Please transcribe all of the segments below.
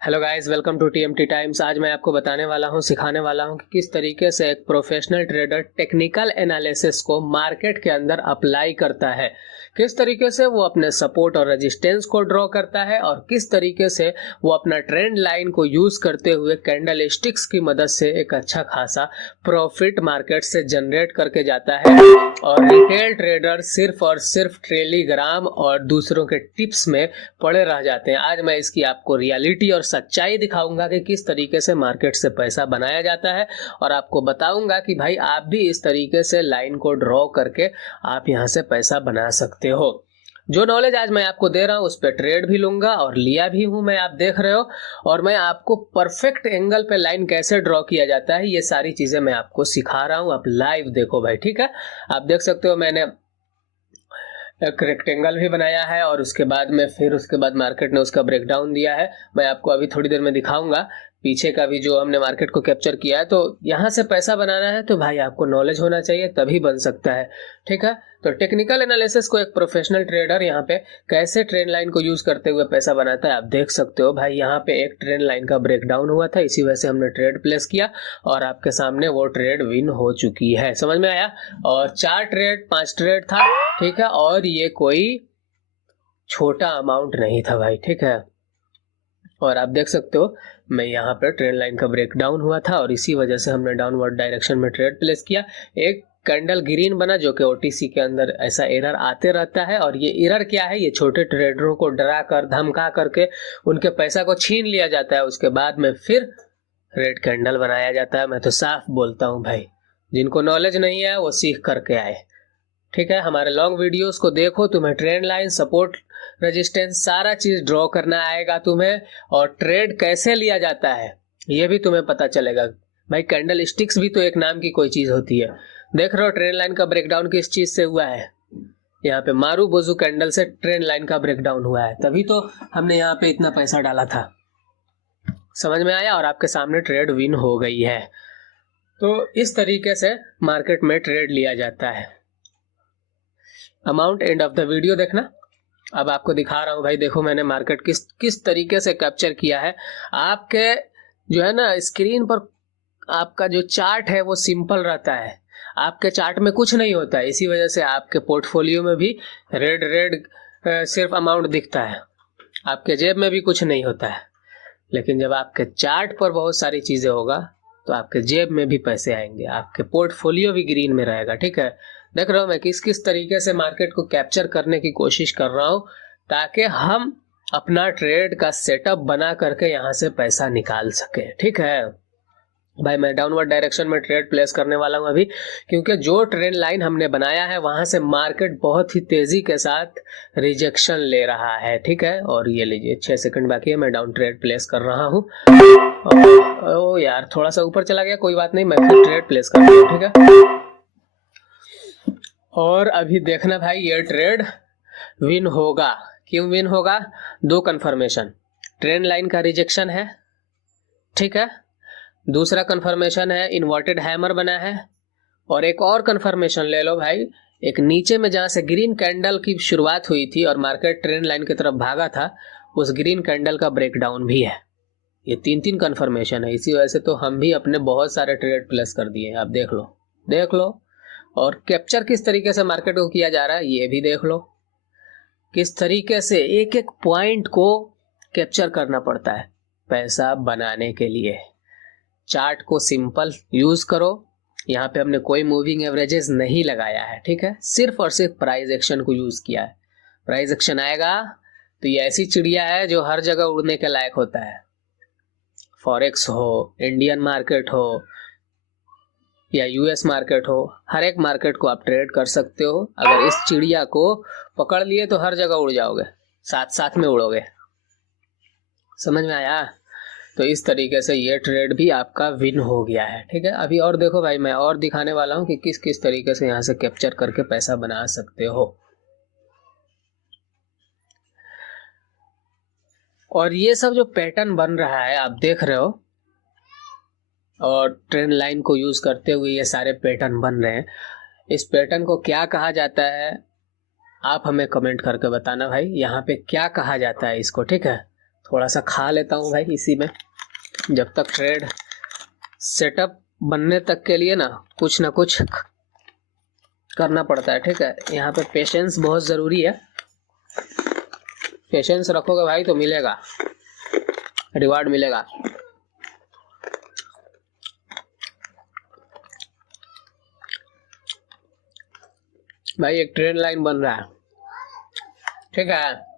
Hello guys, welcome to TMT Times. आज मैं आपको सिखाने वाला हूं कि किस तरीके से एक प्रोफेशनल ट्रेडर टेक्निकल एनालिसिस को मार्केट के अंदर अप्लाई करता है, किस तरीके से वो अपने सपोर्ट और रेजिस्टेंस को ड्रॉ करता है और किस तरीके से वो अपना ट्रेंड लाइन को यूज करते हुए कैंडल स्टिक्स की मदद से एक अच्छा खासा प्रॉफिट मार्केट से जनरेट करके जाता है। और रिटेल ट्रेडर सिर्फ और सिर्फ टेलीग्राम और दूसरों के टिप्स में पड़े रह जाते हैं। आज मैं इसकी आपको रियलिटी और सच्चाई दिखाऊंगा कि किस तरीके से मार्केट से पैसा बनाया जाता है और आपको बताऊंगा कि भाई आप भी इस तरीके से लाइन को ड्रॉ करके आप यहां से पैसा बना सकते हो। जो नॉलेज आज मैं आपको दे रहा हूं उस पर ट्रेड भी लूंगा और लिया भी हूं, मैं आप देख रहे हो। और मैं आपको परफेक्ट एंगल पे लाइन कैसे ड्रॉ किया जाता है ये सारी चीजें मैं आपको सिखा रहा हूं। आप लाइव देखो भाई, ठीक है। आप देख सकते हो मैंने एक रेक्टेंगल भी बनाया है और उसके बाद मार्केट ने उसका ब्रेकडाउन दिया है। मैं आपको अभी थोड़ी देर में दिखाऊंगा पीछे का भी जो हमने मार्केट को कैप्चर किया है। तो यहाँ से पैसा बनाना है तो भाई आपको नॉलेज होना चाहिए, तभी बन सकता है, ठीक है। तो टेक्निकल एनालिसिस को एक प्रोफेशनल ट्रेडर यहाँ पे कैसे ट्रेंड लाइन को यूज करते हुए पैसा बनाता है आप देख सकते हो। भाई यहाँ पे एक ट्रेंड लाइन का ब्रेकडाउन हुआ था, इसी वजह से हमने ट्रेड प्लेस किया और आपके सामने वो ट्रेड विन हो चुकी है। समझ में आया? और 5 ट्रेड था, ठीक है। और ये कोई छोटा अमाउंट नहीं था भाई, ठीक है। और आप देख सकते हो मैं यहाँ पे ट्रेंड लाइन का ब्रेकडाउन हुआ था और इसी वजह से हमने डाउनवर्ड डायरेक्शन में ट्रेड प्लेस किया। एक कैंडल ग्रीन बना, जो कि ओटीसी के अंदर ऐसा एरर आते रहता है। और ये एरर क्या है? ये छोटे ट्रेडरों को डरा कर धमका करके उनके पैसा को छीन लिया जाता है। उसके बाद में फिर रेड कैंडल बनाया जाता है। मैं तो साफ बोलता हूँ भाई, जिनको नॉलेज नहीं है वो सीख करके आए, ठीक है। हमारे लॉन्ग वीडियोस को देखो, तुम्हें ट्रेंड लाइन, सपोर्ट, रेजिस्टेंस सारा चीज ड्रॉ करना आएगा तुम्हें। और ट्रेड कैसे लिया जाता है ये भी तुम्हें पता चलेगा। भाई कैंडल स्टिक्स भी तो एक नाम की कोई चीज होती है। देख रहे हो ट्रेंड लाइन का ब्रेकडाउन किस चीज से हुआ है? यहाँ पे मारू बोजू कैंडल से ट्रेंड लाइन का ब्रेकडाउन हुआ है, तभी तो हमने यहाँ पे इतना पैसा डाला था। समझ में आया? और आपके सामने ट्रेड विन हो गई है। तो इस तरीके से मार्केट में ट्रेड लिया जाता है। Amount end of the video देखना। अब आपको दिखा रहा हूं भाई, देखो मैंने मार्केट किस तरीके से कैप्चर किया है। आपके जो है ना स्क्रीन पर आपका जो चार्ट है वो सिंपल रहता है, आपके चार्ट में कुछ नहीं होता है। इसी वजह से आपके पोर्टफोलियो में भी रेड रेड सिर्फ अमाउंट दिखता है, आपके जेब में भी कुछ नहीं होता है। लेकिन जब आपके चार्ट पर बहुत सारी चीजें होगा तो आपके जेब में भी पैसे आएंगे, आपके पोर्टफोलियो भी ग्रीन में रहेगा, ठीक है। देख रहे हो मैं किस तरीके से मार्केट को कैप्चर करने की कोशिश कर रहा हूं, ताकि हम अपना ट्रेड का सेटअप बना करके यहां से पैसा निकाल सके, ठीक है। भाई मैं डाउनवर्ड डायरेक्शन में ट्रेड प्लेस करने वाला हूं अभी, क्योंकि जो ट्रेंड लाइन हमने बनाया है वहां से मार्केट बहुत ही तेजी के साथ रिजेक्शन ले रहा है, ठीक है। और ये लीजिए 6 सेकंड बाकी है, मैं डाउन ट्रेड प्लेस कर रहा हूं। ओ यार थोड़ा सा ऊपर चला गया, कोई बात नहीं, मैं फिर ट्रेड प्लेस कर रहा हूं, ठीक है। और अभी देखना भाई ये ट्रेड विन होगा। क्यों विन होगा? 2 कंफर्मेशन, ट्रेंड लाइन का रिजेक्शन है, ठीक है। दूसरा कंफर्मेशन है इन्वर्टेड हैमर बना है। और एक और कंफर्मेशन ले लो भाई, एक नीचे में जहां से ग्रीन कैंडल की शुरुआत हुई थी और मार्केट ट्रेंड लाइन की तरफ भागा था, उस ग्रीन कैंडल का ब्रेकडाउन भी है। ये 3 कंफर्मेशन है। इसी वजह से तो हम भी अपने बहुत सारे ट्रेड प्लेस कर दिए, आप देख लो। और कैप्चर किस तरीके से मार्केट को किया जा रहा है ये भी देख लो, किस तरीके से एक एक पॉइंट को कैप्चर करना पड़ता है पैसा बनाने के लिए। चार्ट को सिंपल यूज करो, यहाँ पे हमने कोई मूविंग एवरेजेस नहीं लगाया है, ठीक है। सिर्फ और सिर्फ प्राइस एक्शन को यूज किया है। प्राइस एक्शन आएगा तो ये ऐसी चिड़िया है जो हर जगह उड़ने के लायक होता है। फॉरेक्स हो, इंडियन मार्केट हो या यूएस मार्केट हो, हर एक मार्केट को आप ट्रेड कर सकते हो। अगर इस चिड़िया को पकड़ लिए तो हर जगह उड़ जाओगे, साथ साथ में उड़ोगे। समझ में आया? तो इस तरीके से ये ट्रेड भी आपका विन हो गया है, ठीक है। अभी और देखो भाई, मैं और दिखाने वाला हूं कि किस तरीके से यहां से कैप्चर करके पैसा बना सकते हो। और ये सब जो पैटर्न बन रहा है आप देख रहे हो, और ट्रेंड लाइन को यूज करते हुए ये सारे पैटर्न बन रहे हैं। इस पैटर्न को क्या कहा जाता है आप हमें कमेंट करके बताना भाई, यहाँ पे क्या कहा जाता है इसको, ठीक है। थोड़ा सा खा लेता हूँ भाई इसी में। जब तक ट्रेड सेटअप बनने तक के लिए ना कुछ करना पड़ता है, ठीक है। यहाँ पे पेशेंस बहुत ज़रूरी है। पेशेंस रखोगे भाई तो मिलेगा, रिवार्ड मिलेगा। भाई एक ट्रेन लाइन बन रहा है, ठीक है।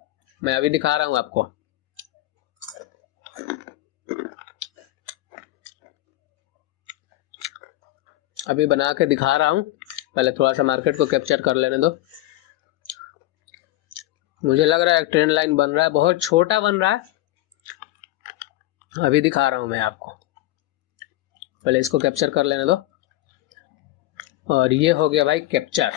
मैं अभी दिखा रहा हूँ आपको। अभी बना के दिखा रहा हूँ, पहले थोड़ा सा मार्केट को कैप्चर कर लेने दो। मुझे लग रहा है एक ट्रेन लाइन बन रहा है, बहुत छोटा बन रहा है। अभी दिखा रहा हूँ मैं आपको, पहले इसको कैप्चर कर लेने दो। और ये हो गया भाई कैप्चर।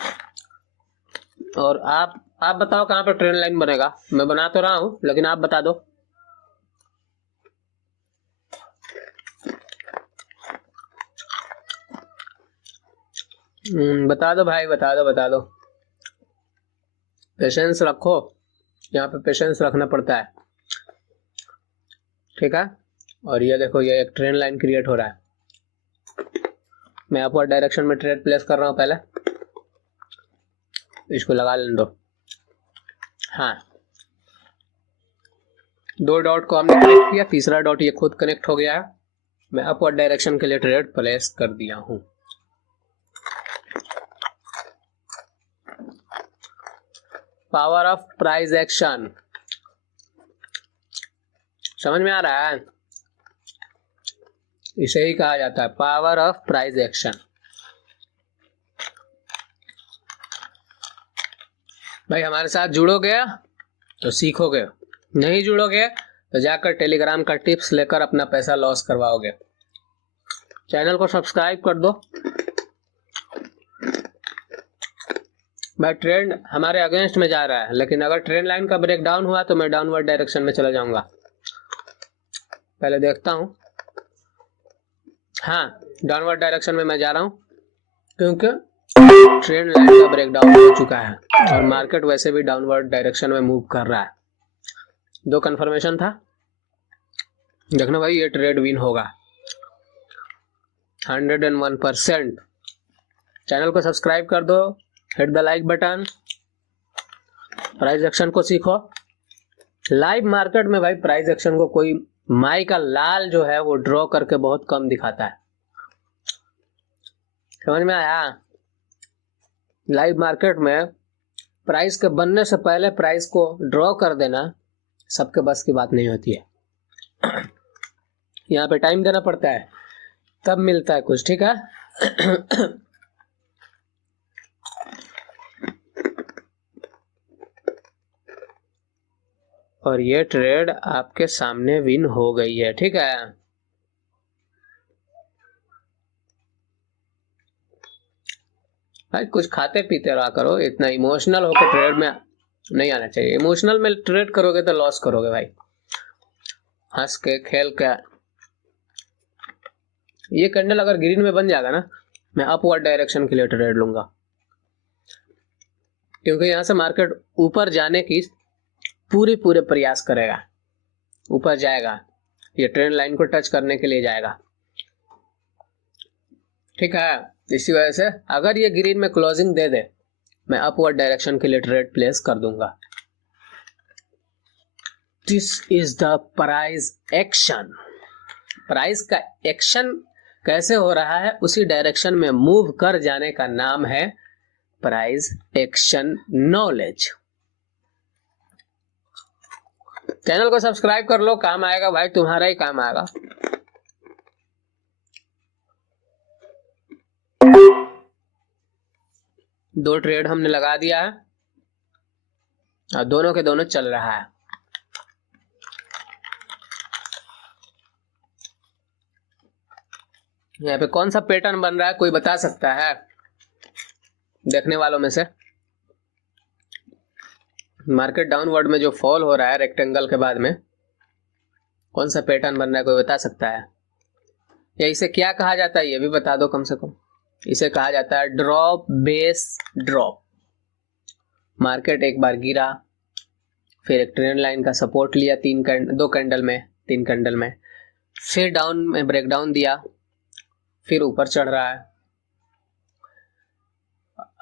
और आप बताओ कहाँ पे ट्रेन लाइन बनेगा। मैं बना तो रहा हूँ, लेकिन आप बता दो। बता दो भाई, बता दो। पेशेंस रखो, यहाँ पे पेशेंस रखना पड़ता है, ठीक है। और ये देखो, ये एक ट्रेन लाइन क्रिएट हो रहा है। मैं अपवर्ड डायरेक्शन में ट्रेड प्लेस कर रहा हूँ। पहले इसको लगा लेने दो। हाँ, 2 डॉट को हमने कनेक्ट किया, तीसरा डॉट ये खुद कनेक्ट हो गया है। मैं अपवर्ड डायरेक्शन के लिए ट्रेड प्लेस कर दिया हूँ। पावर ऑफ प्राइस एक्शन, समझ में आ रहा है? इसे ही कहा जाता है पावर ऑफ प्राइस एक्शन। भाई हमारे साथ जुड़ोगे तो सीखोगे, नहीं जुड़ोगे तो जाकर टेलीग्राम का टिप्स लेकर अपना पैसा लॉस करवाओगे। चैनल को सब्सक्राइब कर दो। भाई ट्रेंड हमारे अगेंस्ट में जा रहा है, लेकिन अगर ट्रेंड लाइन का ब्रेक डाउन हुआ तो मैं डाउनवर्ड डायरेक्शन में चला जाऊंगा। पहले देखता हूं। हाँ, डाउनवर्ड डायरेक्शन में मैं जा रहा हूं, क्योंकि ट्रेंड लाइन का ब्रेक डाउन हो चुका है और मार्केट वैसे भी डाउनवर्ड डायरेक्शन में मूव कर रहा है। 2 कंफर्मेशन था। देखना भाई, ये ट्रेड विन होगा 101%। चैनल को सब्सक्राइब कर दो, hit the like button. Price action को सीखो। लाइव मार्केट में भाई प्राइस एक्शन को कोई माई का लाल जो है वो ड्रॉ करके बहुत कम दिखाता है। समझ में आया? लाइव मार्केट में प्राइस के बनने से पहले प्राइस को ड्रॉ कर देना सबके बस की बात नहीं होती है। यहाँ पे टाइम देना पड़ता है, तब मिलता है कुछ, ठीक है। और ये ट्रेड आपके सामने विन हो गई है, ठीक है। भाई कुछ खाते पीते रहा करो, इतना इमोशनल होकर ट्रेड में नहीं आना चाहिए। इमोशनल में ट्रेड करोगे तो लॉस करोगे भाई। हंस के खेल के। ये कैंडल अगर ग्रीन में बन जाएगा ना, मैं अपवर्ड डायरेक्शन के लिए ट्रेड लूंगा, क्योंकि यहां से मार्केट ऊपर जाने की पूरे प्रयास करेगा, ऊपर जाएगा। ये ट्रेंड लाइन को टच करने के लिए जाएगा, ठीक है। इसी वजह से अगर ये ग्रीन में क्लोजिंग दे दे, मैं अपवर्ड डायरेक्शन के लिए ट्रेड प्लेस कर दूंगा। This is the price action. Price का एक्शन कैसे हो रहा है, उसी डायरेक्शन में मूव कर जाने का नाम है प्राइस एक्शन नॉलेज। चैनल को सब्सक्राइब कर लो, काम आएगा भाई, तुम्हारा ही काम आएगा। दो ट्रेड हमने लगा दिया है और दोनों के दोनों चल रहा है। यहाँ पे कौन सा पैटर्न बन रहा है, कोई बता सकता है देखने वालों में से? मार्केट डाउनवर्ड में जो फॉल हो रहा है रेक्टेंगल के बाद में, कौन सा पैटर्न बन रहा है, कोई बता सकता है? या इसे क्या कहा जाता है ये भी बता दो कम से कम। इसे कहा जाता है ड्रॉप बेस ड्रॉप। मार्केट एक बार गिरा, फिर एक ट्रेंड लाइन का सपोर्ट लिया 3 कैंडल में, फिर डाउन में ब्रेकडाउन दिया, फिर ऊपर चढ़ रहा है।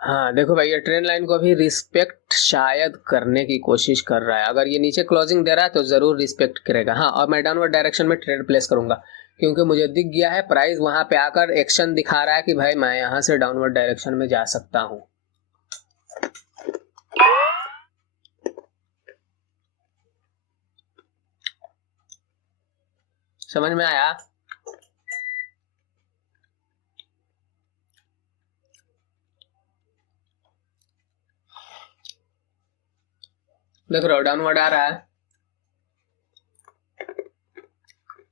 हाँ देखो भाई, ये ट्रेंड लाइन को भी रिस्पेक्ट शायद करने की कोशिश कर रहा है। अगर ये नीचे क्लोजिंग दे रहा है तो जरूर रिस्पेक्ट करेगा। हाँ, और मैं डाउनवर्ड डायरेक्शन में ट्रेड प्लेस करूंगा, क्योंकि मुझे दिख गया है प्राइस वहां पे आकर एक्शन दिखा रहा है कि भाई मैं यहां से डाउनवर्ड डायरेक्शन में जा सकता हूं। समझ में आया? देख रहे हो डाउनवर्ड आ रहा है,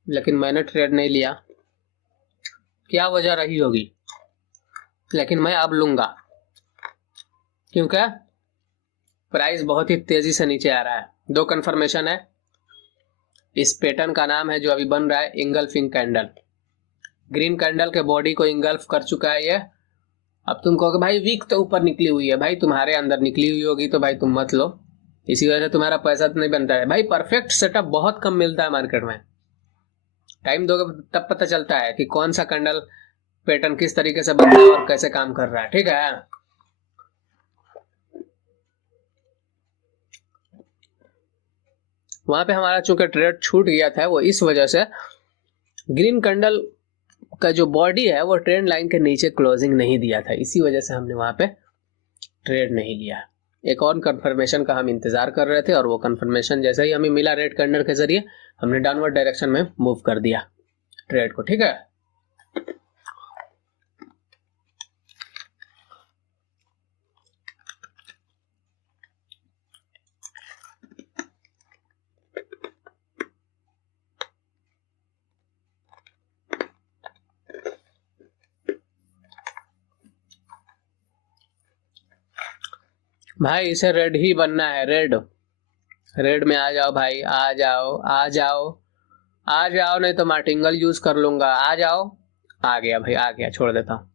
लेकिन मैंने ट्रेड नहीं लिया। क्या वजह रही होगी, लेकिन मैं अब लूंगा, क्योंकि प्राइस बहुत ही तेजी से नीचे आ रहा है। 2 कंफर्मेशन है। इस पैटर्न का नाम है जो अभी बन रहा है इंगल्फिंग कैंडल। ग्रीन कैंडल के बॉडी को इंगल्फ कर चुका है ये। अब तुम कहोगे भाई वीक तो ऊपर निकली हुई है। भाई तुम्हारे अंदर निकली हुई होगी तो भाई तुम मत लो, इसी वजह से तुम्हारा पैसा तो नहीं बनता है। भाई परफेक्ट सेटअप बहुत कम मिलता है मार्केट में। टाइम दोगे तब पता चलता है कि कौन सा कैंडल पैटर्न किस तरीके से बनता है और कैसे काम कर रहा है। ठीक है, वहां पे हमारा चूंकि ट्रेड छूट गया था, वो इस वजह से ग्रीन कैंडल का जो बॉडी है वो ट्रेंड लाइन के नीचे क्लोजिंग नहीं दिया था, इसी वजह से हमने वहां पे ट्रेड नहीं लिया। एक और कंफर्मेशन का हम इंतजार कर रहे थे, और वो कंफर्मेशन जैसे ही हमें मिला रेड कैंडल के जरिए, हमने डाउनवर्ड डायरेक्शन में मूव कर दिया ट्रेड को। ठीक है, भाई इसे रेड ही बनना है। रेड में आ जाओ भाई, आ जाओ आ जाओ आ जाओ, नहीं तो मार्टिंगल यूज कर लूंगा। आ जाओ। आ गया भाई, आ गया, छोड़ देता हूं।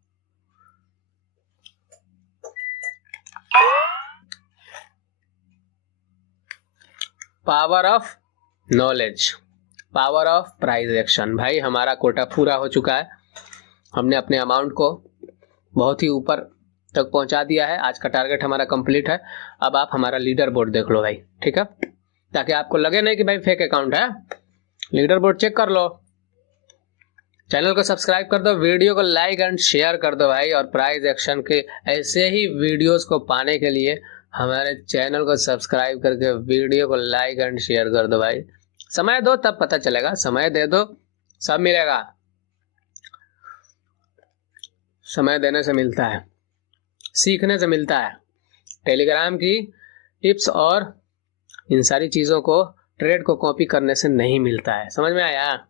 Power of knowledge, power of price action. भाई हमारा कोटा पूरा हो चुका है। हमने अपने अमाउंट को बहुत ही ऊपर तक पहुंचा दिया है। आज का टारगेट हमारा कंप्लीट है। अब आप हमारा लीडर बोर्ड देख लो भाई, ठीक है, ताकि आपको लगे नहीं कि भाई फेक अकाउंट है। लीडर बोर्ड चेक कर लो, चैनल को सब्सक्राइब कर दो, वीडियो को लाइक एंड शेयर कर दो भाई। और प्राइस एक्शन के ऐसे ही वीडियोस को पाने के लिए हमारे चैनल को सब्सक्राइब करके वीडियो को लाइक एंड शेयर कर दो भाई। समय दो तब पता चलेगा, समय दे दो सब मिलेगा। समय देने से मिलता है, सीखने से मिलता है। टेलीग्राम की टिप्स और इन सारी चीज़ों को ट्रेड को कॉपी करने से नहीं मिलता है। समझ में आया?